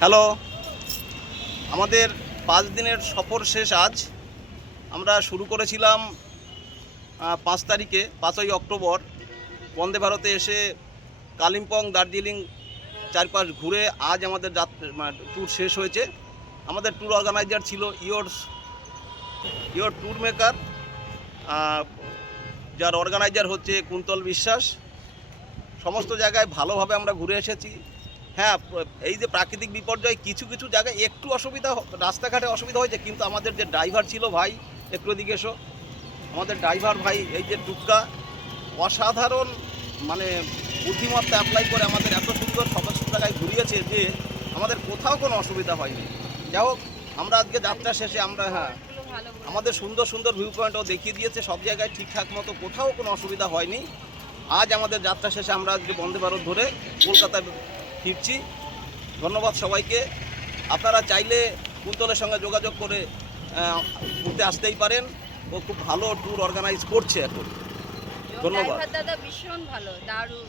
Hello, আমাদের 5 দিনের সফর শেষ আজ। আমরা শুরু করেছিলাম 5 তারিখে, 5ই অক্টোবর বন্দে ভারতে এসে কালিম্পং, দার্জিলিং চারপাশ ঘুরে আজ আমাদের ট্যুর শেষ হয়েছে। আমাদের ট্যুর অর্গানাইজার ছিল ইয়োর ট্যুর মেকার, যার অর্গানাইজার হচ্ছে কুন্তল বিশ্বাস। সমস্ত জায়গায় ভালোভাবে আমরা ঘুরে এসেছি। হ্যাঁ, এই যে প্রাকৃতিক বিপর্যয় কিছু কিছু জায়গায় একটু অসুবিধা, রাস্তাঘাটে অসুবিধা হয়েছে, কিন্তু আমাদের যে ড্রাইভার ছিল ভাই, একটু এদিকে এসো, আমাদের ড্রাইভার ভাই এই যে টুক্কা অসাধারণ মানে বুদ্ধিমত্তা অ্যাপ্লাই করে আমাদের এত সুন্দর সমস্ত জায়গায় ঘুরিয়েছে যে আমাদের কোথাও কোনো অসুবিধা হয়নি। যাই হোক, আমরা আজকে যাত্রা শেষে আমরা আমাদের সুন্দর সুন্দর ভিউ পয়েন্টও দেখিয়ে দিয়েছে, সব জায়গায় ঠিকঠাক মতো কোথাও কোনো অসুবিধা হয়নি। আজ আমাদের যাত্রা শেষে আমরা আজকে বন্দে ভারত ধরে কলকাতায় ফিরছি। ধন্যবাদ সবাইকে। আপনারা চাইলে কুন্তলের সঙ্গে যোগাযোগ করে ঘুরতে আসতেই পারেন। ও খুব ভালো ট্যুর অর্গানাইজ করছে এখন। ধন্যবাদ দাদা ভীষণ ভালো, দারুণ।